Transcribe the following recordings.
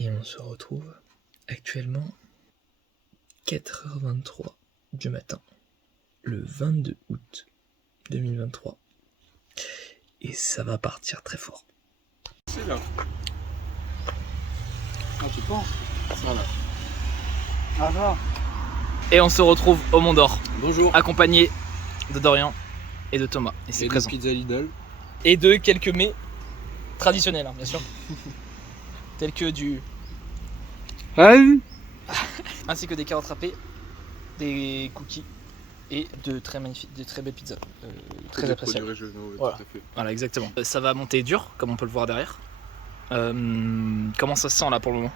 Et on se retrouve actuellement 4h23 du matin, le 22 août 2023. Et ça va partir très fort. C'est là. Ah, tu penses? Ça là. Ah, ça. Et on se retrouve au Mont d'Or. Bonjour. Accompagné de Dorian et de Thomas. Et c'est présent. Pizza Lidl. Et de quelques mets traditionnels, hein, bien sûr. Tels que du... ainsi que des carottes râpées, des cookies et de très magnifiques, de très belles pizzas. Très appréciables. Voilà. Tout à fait. Voilà, exactement. Ça va monter dur, comme on peut le voir derrière. Comment ça se sent là pour le moment?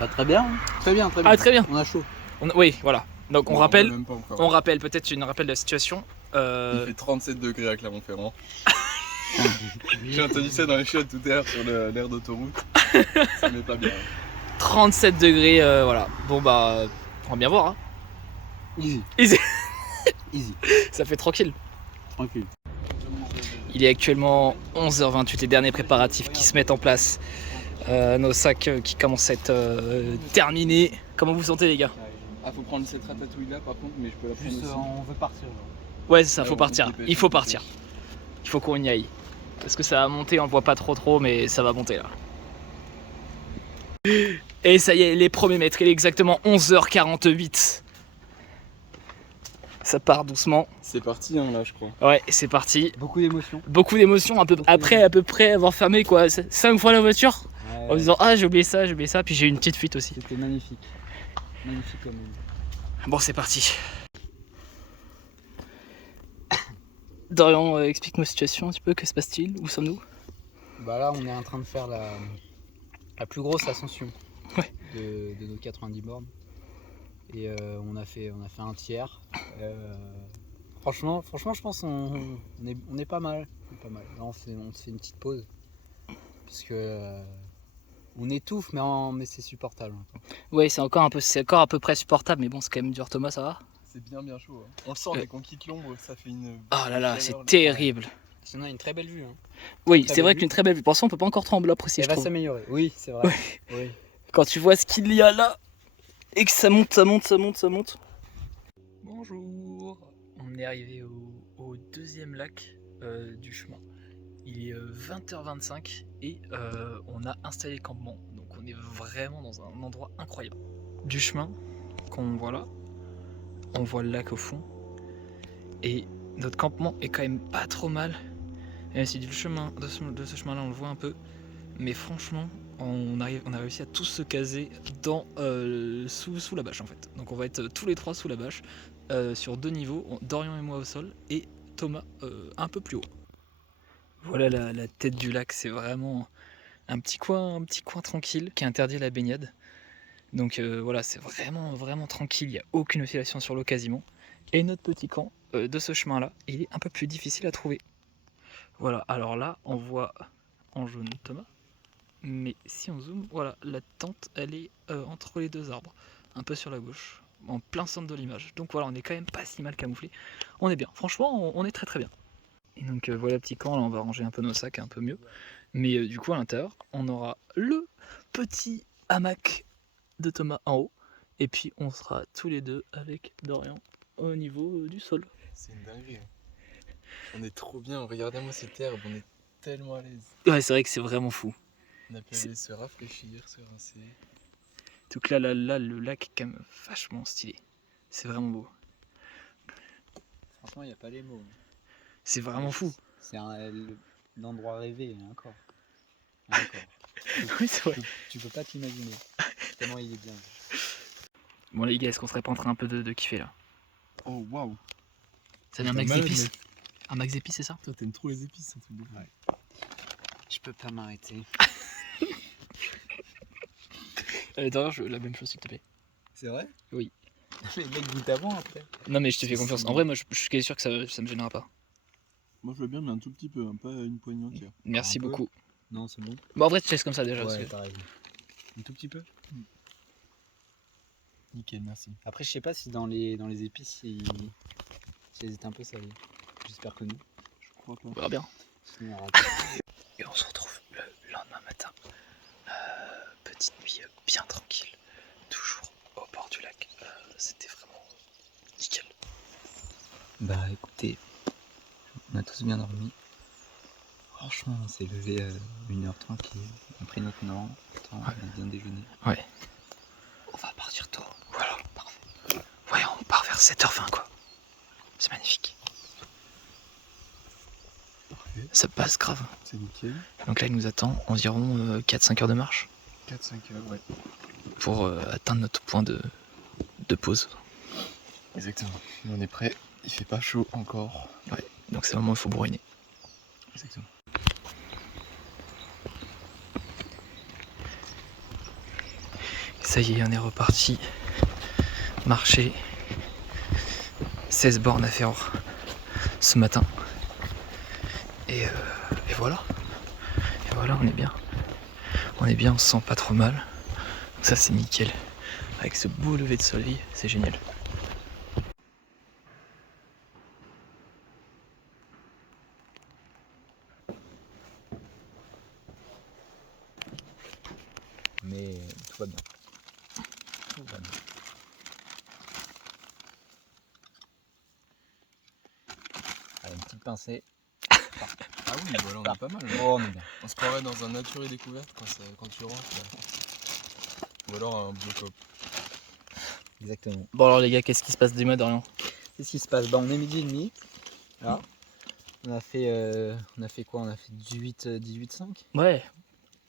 Bah, très bien. Très bien, très bien. Ah, très bien. On a chaud. Oui, voilà. Donc on Non, rappelle, même pas encore. on rappelle peut-être une rappel de la situation. Il fait 37 degrés à Clermont-Ferrand. J'ai entendu ça dans les chiottes tout à l'heure sur l'aire d'autoroute. Ça m'est pas bien. 37 degrés, voilà. Bon bah, on va bien voir. Hein. Easy. Easy. Easy. Ça fait tranquille. Tranquille. Il est actuellement 11h28, les derniers préparatifs qui se mettent en place. Nos sacs qui commencent à être terminés. Comment vous sentez les gars? Ah, faut prendre cette ratatouille là par contre, mais je peux la prendre Juste, aussi. on veut partir. Ouais, c'est ça, faut on partir. se dépêche, Il faut on se partir. Il faut qu'on y aille. Parce que ça va monter, on le voit pas trop, mais ça va monter là. Et ça y est, les premiers mètres, il est exactement 11h48. Ça part doucement. C'est parti hein, là, je crois. Ouais, c'est parti. Beaucoup d'émotions. Beaucoup d'émotions, après à peu près avoir fermé quoi, 5 fois la voiture. En disant ah j'ai oublié ça, puis j'ai eu une petite fuite aussi. C'était magnifique. Magnifique comme même. Bon c'est parti. Dorian, explique-moi la situation un petit peu, que se passe-t-il? Où sommes-nous? Bah là, on est en train de faire la plus grosse ascension de nos 90 bornes. Et on a fait un tiers. Franchement, je pense qu'on est pas mal. Là, on se fait une petite pause. Parce que on étouffe, mais c'est supportable. Ouais, c'est encore à peu près supportable, mais bon, c'est quand même dur. Thomas, ça va? C'est bien chaud. Hein. On le sent dès qu'on quitte l'ombre, ça fait une. Oh là là, c'est chaleur, terrible. Sinon, on a une très belle vue. Hein. Oui, Très c'est vrai belle qu'une très belle vue. Pour ça, on peut pas encore trembler apprécier, Elle je va trouve. s'améliorer. Oui, c'est vrai. Ouais. Oui. Quand tu vois ce qu'il y a là, et que ça monte. Bonjour. On est arrivé au deuxième lac du chemin. Il est 20h25 et on a installé le campement. Donc on est vraiment dans un endroit incroyable. Du chemin qu'on voit là, on voit le lac au fond. Et notre campement est quand même pas trop mal. Et si du chemin, de ce chemin-là, on le voit un peu. Mais franchement, on a réussi à tous se caser sous la bâche en fait. Donc on va être tous les trois sous la bâche, sur 2 niveaux, Dorian et moi au sol, et Thomas un peu plus haut. Voilà la tête du lac, c'est vraiment un petit coin tranquille qui est interdit à la baignade. Donc voilà, c'est vraiment tranquille, il n'y a aucune oscillation sur l'eau quasiment. Et notre petit camp de ce chemin-là, il est un peu plus difficile à trouver. Voilà, alors là, on voit en jaune Thomas. Mais si on zoome, voilà, la tente, elle est entre les 2 arbres, un peu sur la gauche, en plein centre de l'image. Donc voilà, on est quand même pas si mal camouflé. On est bien, franchement, on est très bien. Et donc voilà le petit camp, là on va ranger un peu nos sacs un peu mieux. Mais du coup à l'intérieur, on aura le petit hamac de Thomas en haut. Et puis on sera tous les deux avec Dorian au niveau du sol. C'est une dinguerie. On est trop bien, regardez-moi cette herbe, on est tellement à l'aise. Ouais, c'est vrai que c'est vraiment fou. On a pu aller se rafraîchir, se rincer. Donc là, le lac est quand même vachement stylé. C'est vraiment beau. Franchement, il n'y a pas les mots. C'est vraiment fou. C'est l'endroit rêvé, encore. Oui, c'est vrai. Tu peux pas t'imaginer. Tellement il est bien. Bon les gars, est-ce qu'on serait pas en train un peu de kiffer là? Oh waouh! Ça vient un max d'épices. Un max d'épices, c'est ça? Toi, t'aimes trop les épices, c'est un truc de fou. Ouais. Je peux pas m'arrêter. D'ailleurs, je veux la même chose s'il te plaît. C'est vrai? Oui. Les mecs goûtent avant après. Non mais je te fais C'est confiance. si En vrai, moi je suis quasi sûr que ça me gênera pas. Moi je veux bien, mais un tout petit peu, hein, pas une poignée entière. Merci Un peu. beaucoup. Non, c'est bon. Bon en vrai, tu laisses comme ça déjà. Ouais, Parce que... t'as raison. Un tout petit peu. Nickel, merci. Après, je sais pas si dans les épices, si elles étaient un peu salées. J'espère que non. Je crois pas. On verra bien. Sinon, on rate. Et on se retrouve le lendemain matin. petite nuit bien tranquille, toujours au bord du lac. C'était vraiment nickel. Bah écoutez, on a tous bien dormi. Franchement, on s'est levé 1h tranquille. On a pris notre temps, on a bien déjeuné. Ouais. On va partir tôt. Voilà, parfait. Ouais, on part vers 7h20 quoi. C'est magnifique. Parfait. Ça passe grave. C'est nickel. Donc là, il nous attend environ 4-5 heures de marche 4-5 heures, ouais. pour atteindre notre point de pause. Exactement. Mais on est prêt. Il fait pas chaud encore. Ouais, donc c'est vraiment il faut bourriner. Exactement. Ça y est, on est reparti. Marcher 16 bornes à faire ce matin. Et voilà. Et voilà, on est bien. On est bien, on se sent pas trop mal. Donc ça c'est nickel. Avec ce beau lever de soleil, c'est génial. Mais tout va bien. Tout va bien. Allez, une petite pincée. Ah oui, voilà, on est pas mal. Là. Oh, on est bien. On se croirait dans un nature et découverte quand tu rentres. Là. Ou alors un biocop. Exactement. Bon alors les gars, qu'est-ce qui se passe dis-moi Dorian? Qu'est-ce qui se passe? Bah, on est 12h30. Là. On a fait quoi? On a fait 18,5. Ouais.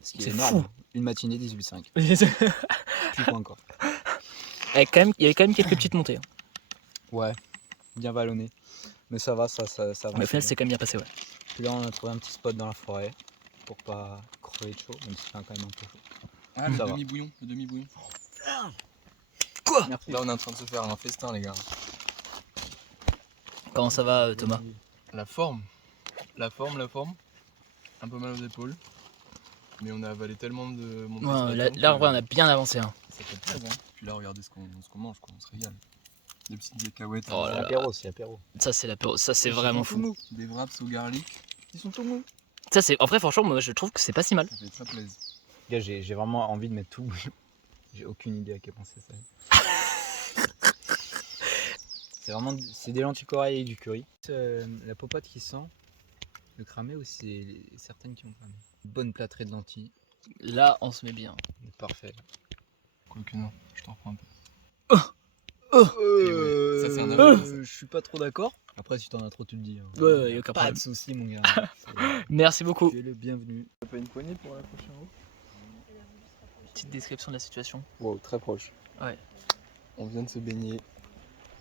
Ce qui est C'est énorme. fou. Une matinée 18,5. il Plus quoi encore. y avait quand même quelques petites montées. Hein. Ouais, bien vallonné. Mais ça va, ça Mais au avance. final c'est quand même bien passé ouais. Puis là, on a trouvé un petit spot dans la forêt pour pas crever de chaud, même si c'est quand même un peu chaud. Ah, le Ça va. demi-bouillon. Le demi-bouillon. Quoi? Merci. Là, on est en train de se faire un festin, les gars. Comment ça va Thomas? La forme. La forme. Un peu mal aux épaules. Mais on a avalé tellement de montées ce Ouais, matin là en que vrai on a bien avancé. Hein. ça fait plaisir. Hein. Puis là, regardez ce qu'on mange, quoi. On se régale. Des petites cacahuètes. Oh là là. Apéro, c'est apéro. Ça c'est l'apéro, ça c'est vraiment fou. Des wraps au garlic. Ils sont tout mous. Ça c'est, en vrai franchement moi je trouve que c'est pas si mal. Ça fait très plaisir. Gars, j'ai vraiment envie de mettre tout bouillon. J'ai aucune idée à quel point c'est ça. C'est des lentilles corail et du curry. La popote qui sent le cramé ou c'est certaines qui ont cramé. Bonne plâtrée de lentilles. Là on se met bien. Parfait. Quoique non, je t'en reprends un peu. Ouais, ça, c'est un avis, ça. je suis pas trop d'accord. Après, si t'en as trop, tu le dis. Hein. Ouais, y a aucun Pas problème. de soucis, mon gars. Merci beaucoup. Tu es le bienvenu. T'as pas une poignée pour la prochaine roue? Petite description de la situation. Wow, très proche. Ouais. On vient de se baigner.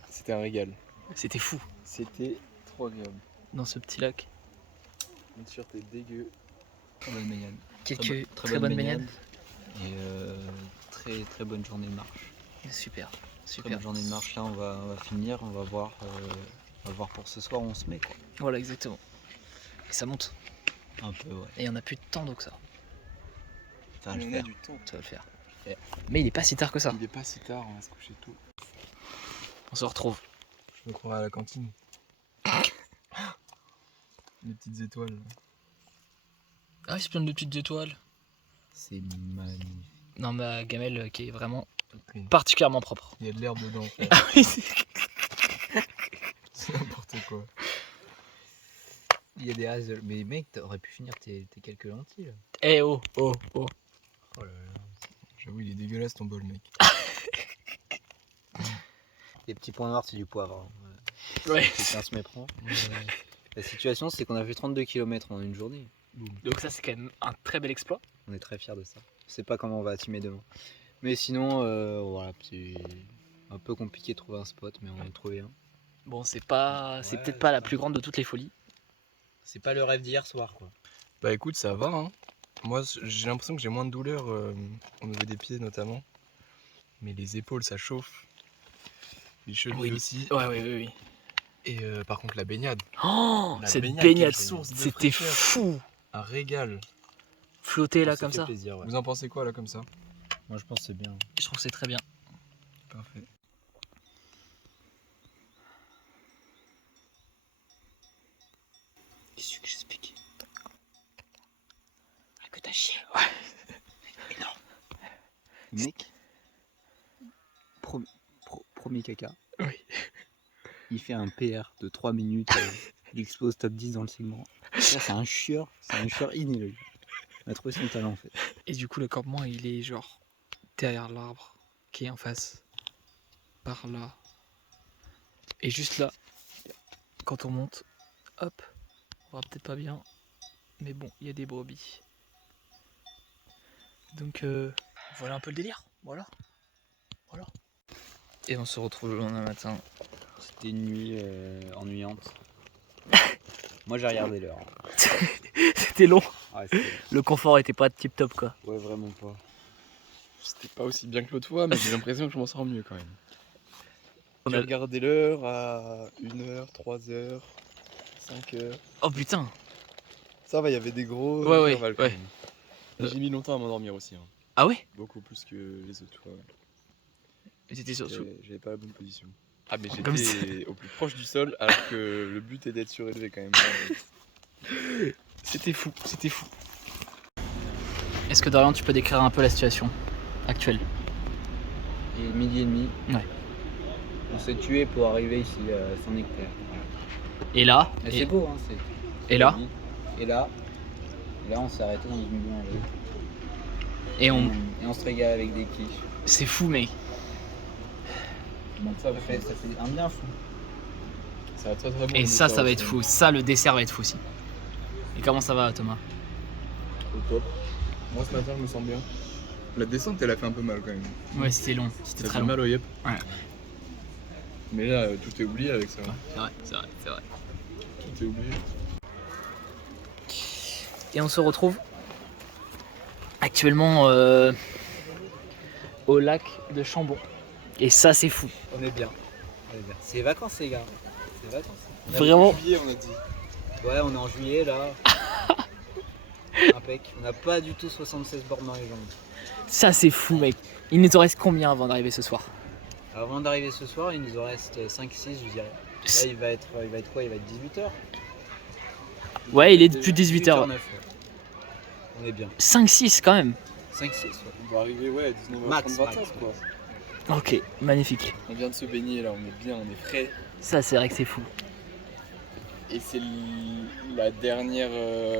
C'était un régal. C'était fou C'était trop agréable. dans ce petit lac. Mon t-shirt est dégueu. Très bonne baignade. Quelques très bonnes baignades. Et très bonne journée de marche. Super, Très super. bonne journée de marche. Là, on va finir. On va voir pour ce soir où on se met. Quoi. Voilà exactement. Et ça monte. Un peu, ouais. Et on a plus de temps donc ça. Ça va le On a faire. du temps. Ça va le faire. Mais il est pas si tard que ça. Il est pas si tard, on va se coucher tôt. On se retrouve. Je me croirais à la cantine. Les petites étoiles. Ah il se plein de petites étoiles. C'est magnifique. Non ma gamelle qui est vraiment Poitrine. particulièrement propre. Il y a de l'herbe dedans. frère. Ah oui c'est... C'est n'importe quoi. Il y a des hases. Mais mec, t'aurais pu finir tes quelques lentilles. Là. Eh oh. Oh là là. J'avoue, il est dégueulasse ton bol, mec. Les petits points noirs, c'est du poivre. Hein. Ouais. Quelqu'un se méprend. La situation, c'est qu'on a fait 32 km en une journée. Donc ça c'est quand même un très bel exploit. On est très fiers de ça. Je sais pas comment on va attimer demain. Mais sinon, voilà, c'est un peu compliqué de trouver un spot, mais on en a trouvé un. Bon c'est pas. C'est Ouais, peut-être pas la c'est plus grande de toutes les folies. C'est pas le rêve d'hier soir, quoi. Bah écoute, ça va. Hein. Moi, j'ai l'impression que j'ai moins de douleur au niveau des pieds notamment. Mais les épaules, ça chauffe. Les chevilles Oui. aussi. Oui. Et par contre, la baignade, Oh La cette baignade, baignade, quelle source de c'était fraîcheur. fou. un régal. Flotter là Ça comme fait ça. plaisir, ouais. Vous en pensez quoi là comme ça? Moi, je pense que c'est bien. Je trouve que c'est très bien. Parfait. Qu'est-ce que j'explique? Ah, que t'as chié. Ouais. Énorme. Le mec, premier caca, Oui. il fait un PR de 3 minutes, il explose top 10 dans le segment. Ça, c'est un chieur inné, le gars. On a trouvé son talent en fait. Et du coup, le campement, il est genre derrière l'arbre qui est en face, par là. Et juste là, quand on monte, hop, on voit peut-être pas bien, mais bon, il y a des brebis. Donc voilà un peu le délire, voilà. Et on se retrouve le lendemain matin. C'était une nuit ennuyante. Moi j'ai regardé l'heure. C'était long, Ouais, c'était- le confort était pas tip top quoi. ouais, vraiment pas. C'était pas aussi bien que l'autre fois, mais j'ai l'impression que je m'en sors mieux quand même. On J'ai a- regardé l'heure à 1h, 3h, 5h. Oh putain. Ça va, il y avait des gros Ouais, intervalles quand ouais. même. Et j'ai mis longtemps à m'endormir aussi. Hein. Ah ouais? Beaucoup plus que les autres fois. Mais t'étais sur J'avais pas la bonne position. Ah, mais Comme j'étais au plus proche du sol, alors que le but est d'être surélevé quand même. C'était fou. Est-ce que Dorian, tu peux décrire un peu la situation actuelle? Il est midi et demi. Ouais. On s'est tué pour arriver ici à Saint-Nectaire. Et là? Mais c'est beau, hein. Et là? Et là, on s'est arrêté dans une boulangerie. Et on. Et on se régale avec des quiches. C'est fou, mec. Donc ça fait un bien fou. Ça va très très bon. Et le ça dessert va aussi, être hein. fou. Ça, le dessert va être fou aussi. Et comment ça va, Thomas? Au top. Moi ce matin je me sens bien. La descente elle a fait un peu mal quand même. Ouais, c'était long. C'était Ça très fait long. mal au yep. Ouais. Mais là tout est oublié avec ça. C'est vrai. Tout est oublié. Et on se retrouve actuellement au lac de Chambon. Et ça, c'est fou. On est bien. C'est les vacances, les gars. C'est les vacances. Vraiment. Juillet on a dit. Ouais, on est en juillet là. Impec. On n'a pas du tout 76 bornes dans les jambes. Ça, c'est fou, mec. Il nous en reste combien avant d'arriver ce soir? Avant d'arriver ce soir, il nous en reste 5-6, je dirais. Là, il va être quoi? Il va être 18h. Ouais, il est plus 18h. On est bien. 5-6 quand même. 5-6, ouais. On va arriver ouais à 19h30 Max, 25 max. quoi. Ok, magnifique. On vient de se baigner là, on est bien, on est frais. Ça, c'est vrai que c'est fou. Et c'est la dernière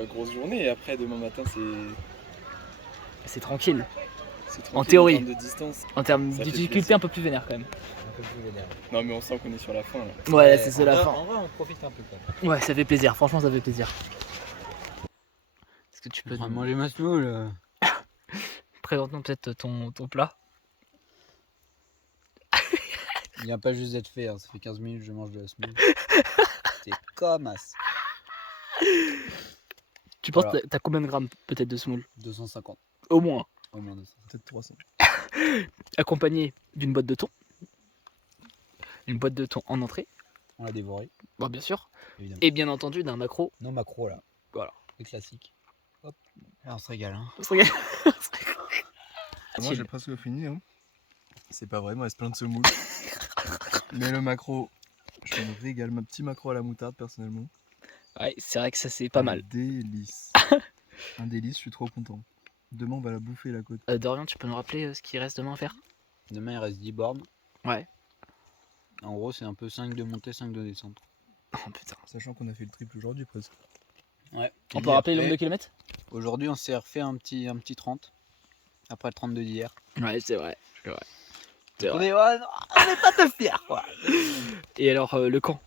grosse journée et après demain matin C'est tranquille. c'est tranquille En théorie. termes de distance. En termes Ça de fait difficulté, plaisir. un peu plus vénère quand même. Un peu plus vénère. Non mais on sent qu'on est sur la fin là. Ouais, c'est la fin. En vrai, on profite un peu quand même. Ouais, ça fait plaisir. Franchement, ça fait plaisir. Est-ce que tu peux On va nous manger ma semoule. présenter peut-être ton plat? Il vient pas juste d'être fait, hein. Ça fait 15 minutes que je mange de la semoule. C'est comme as. Tu penses Voilà. que t'as combien de grammes peut-être de semoule? 250. Au moins. Au moins 200. Peut-être 300. Accompagné d'une boîte de thon. Une boîte de thon en entrée, On l'a dévoré, bon, bien sûr. évidemment. Et bien entendu d'un maquereau. Nos macros là. Voilà. Le classique. Hop. Là, on se régale, hein. On se regarde. Moi j'ai presque fini hein. C'est pas vrai, il me reste plein de semoule. Mais le maquereau, je me régale, ma petit maquereau à la moutarde personnellement. Ouais, c'est vrai que ça c'est pas mal. Délice. Un délice, je suis trop content. Demain on va la bouffer la côte. Dorian, tu peux nous rappeler ce qu'il reste demain à faire? Demain, il reste 10 bornes. Ouais. En gros, c'est un peu 5 de montée, 5 de descente. Oh putain. Sachant qu'on a fait le triple aujourd'hui presque. Ouais. On peut rappeler le nombre de kilomètres? Aujourd'hui, on s'est refait un petit 30. Après le 32 d'hier. Ouais, c'est vrai. C'est On vrai. est, ouais, non, on est pas de fiers, quoi. Et alors, le camp,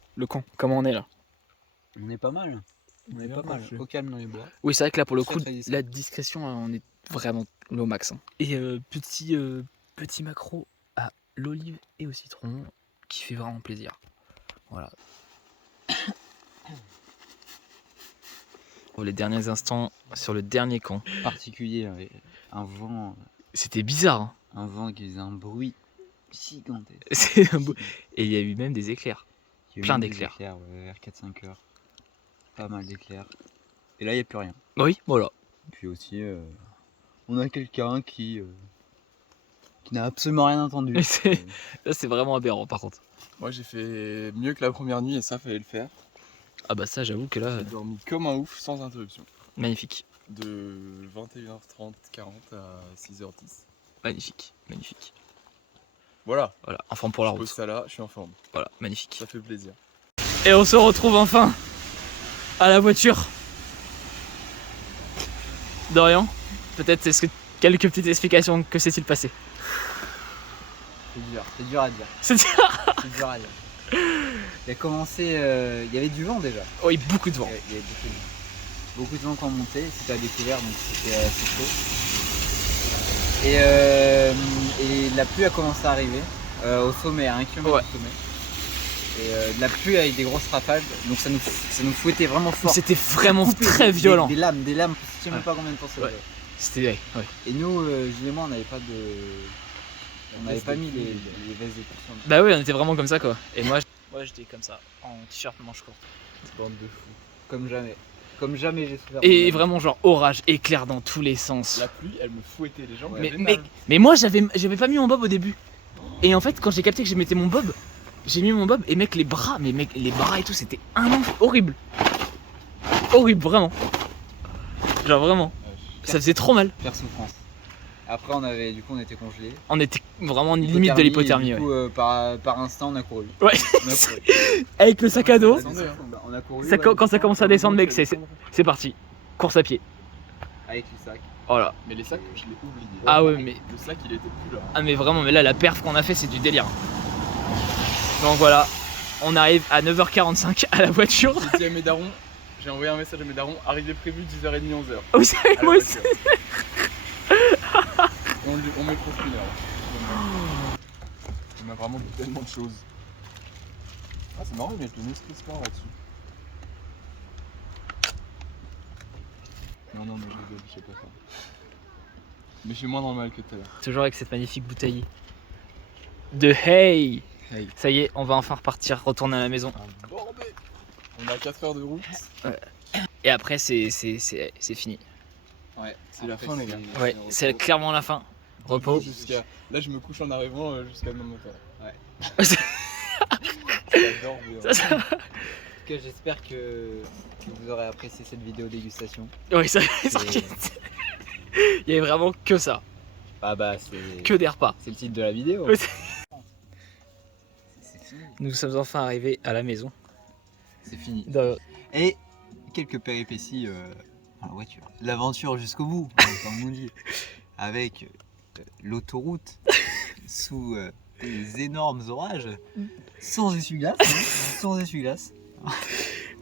comment on est là? On est pas mal. On est Bien pas mal. penché. Au calme dans les bois. Oui, c'est vrai que là, pour le Très, coup, très discret. la discrétion, on est vraiment au max. Hein. Et petit maquereau à l'olive et au citron qui fait vraiment plaisir. Voilà. Pour les derniers instants sur le dernier camp. Particulier, là, un vent. C'était bizarre. Hein. Un vent qui faisait un bruit gigantesque. C'est un beau- Et il y a eu même des éclairs. Il y a eu Plein même des d'éclairs. éclairs, ouais, vers 4-5 heures. Pas mal d'éclairs. Et là, il n'y a plus rien. Oui, voilà. Puis aussi, on a quelqu'un qui n'a absolument rien entendu. Mais c'est- Là, c'est vraiment aberrant par contre. Moi j'ai fait mieux que la première nuit et ça fallait le faire. Ah bah ça, j'avoue que là, J'ai dormi comme un ouf sans interruption. magnifique. De 21h30, 40 à 6h10. Magnifique, magnifique. Voilà, Voilà, en forme pour la je pose route. ça là, je suis en forme. Voilà, magnifique. Ça fait plaisir. Et on se retrouve enfin à la voiture. Dorian, peut-être est-ce que quelques petites explications, que s'est-il passé? C'est dur à dire. C'est C'est dur à dire. Il a commencé, il y avait du vent déjà. oui, beaucoup de vent. Il y avait beaucoup de vent quand on montait, c'était à découvert donc c'était assez chaud. Et la pluie a commencé à arriver au sommet, à 1 km Ouais. du sommet. Et de la pluie avec des grosses rafales, donc ça nous fouettait vraiment fort. C'était vraiment Coupé, très violent. Des lames, on ne sait même Ouais. pas combien de temps ça Ouais. durait. C'était ouais. Et nous, Gilles et moi, on n'avait pas de. On n'avait pas mis les vestes de pression. Bah oui, on était vraiment comme ça quoi. Et moi j'étais comme ça, en t-shirt manche courte. Bande de fous. Comme jamais. Comme jamais j'ai souffert. Et vraiment genre orage, éclair dans tous les sens. La pluie, elle me fouettait les jambes. Ouais. Mais, j'avais mais, mal. mais moi j'avais pas mis mon bob au début. Et en fait quand j'ai capté que je mettais mon bob, j'ai mis mon bob et mec les bras et tout c'était horrible. Horrible vraiment. Genre vraiment. Ça faisait trop mal. Faire souffrance. Après, on était congelés. On était vraiment limite de l'hypothermie. Du coup, par instant, on a couru. Ouais. On a couru. Avec le sac à dos, On a couru. ça, quand ça commence à descendre mec c'est parti. Course à pied. Avec le sac. Voilà. Mais les sacs, je l'ai oublié. Ah ouais mais. Le sac, il était plus là. Ah mais vraiment, mais là la perf qu'on a fait c'est du délire. Donc voilà, on arrive à 9h45 à la voiture. J'ai dit à mes darons, j'ai envoyé un message à mes darons, arrivée prévue 10h30, 11h. Vous savez moi aussi. On met trop une heure. On a vraiment vu tellement de choses. Ah, c'est marrant, mais je le Nespresso là-dessus. Non, mais je rigole, je sais pas ça. Mais je suis moins normal que tout à l'heure. Toujours avec cette magnifique bouteille de Hey. Hey. Ça y est, on va enfin repartir, retourner à la maison. Un bordel. On a 4 heures de route. Et après c'est fini. Ouais. C'est la fin, les gars. Ouais, c'est clairement la fin. Repos. Là, je me couche en arrivant jusqu'à demain matin. Ouais. J'adore. En tout cas, j'espère que vous aurez apprécié cette vidéo dégustation. Oui, ça. C'est- Il y avait vraiment que ça, bah, c'est. que des repas. C'est le titre de la vidéo. Ouais, C'est fini. Nous sommes enfin arrivés à la maison. C'est fini. De- Et quelques péripéties dans la voiture. L'aventure jusqu'au bout, comme on dit. Avec l'autoroute sous des énormes orages, sans essuie-glace. Sans essuie-glace.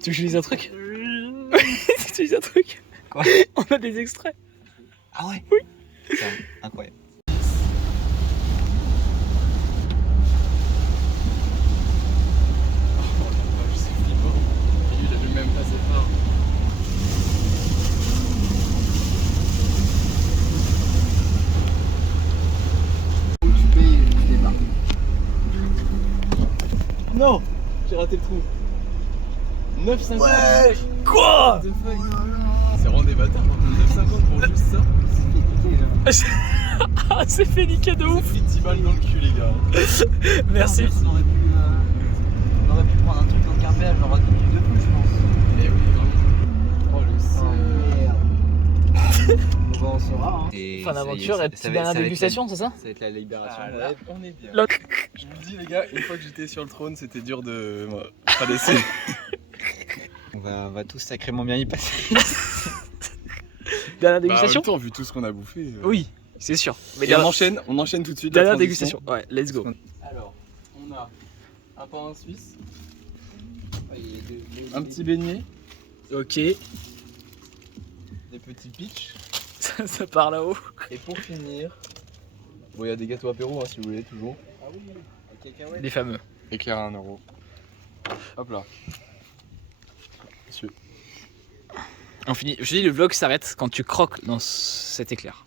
Tu utilises un truc Tu utilises un truc Quoi? On a des extraits. Ah ouais? Oui. C'est incroyable. C'est flippant. Et lui, il a vu même pas ses phares. Tu payes, tu démarres. Non, j'ai raté le trou. 9,50. Ouais. Quoi? C'est vraiment des bâtards. 9,50 pour juste ça. Ah, c'est fait niquer de C'est ouf. pris 10 balles dans le cul, les gars. Merci. On aurait pu prendre un truc au Carbet, genre 10 minutes de plus, je pense. Eh oui, vraiment. Oh, le Merde. Bon, on saura. Hein. Fin d'aventure et petite dernière dégustation, c'est ça? Ça va être la libération. Ah, de là, rêve. on est bien. L'autre. Je vous le dis, les gars, une fois que j'étais sur le trône, c'était dur de traverser. On va tous sacrément bien y passer. Dernière Bah, en même dégustation? temps, vu tout ce qu'on a bouffé. Oui, c'est sûr. Mais Et on enchaîne tout de suite. la dernière transition. dégustation. Ouais, let's go. Alors, on a un pain suisse, un petit beignet, Ok, des petits pitchs, ça part là-haut. et pour finir, bon, il y a des gâteaux apéro hein, si vous voulez, toujours. Ah oui, cacahuètes. Les fameux. Éclair à 1 €. Hop là. Monsieur. On finit. Je dis le vlog s'arrête quand tu croques dans cet éclair.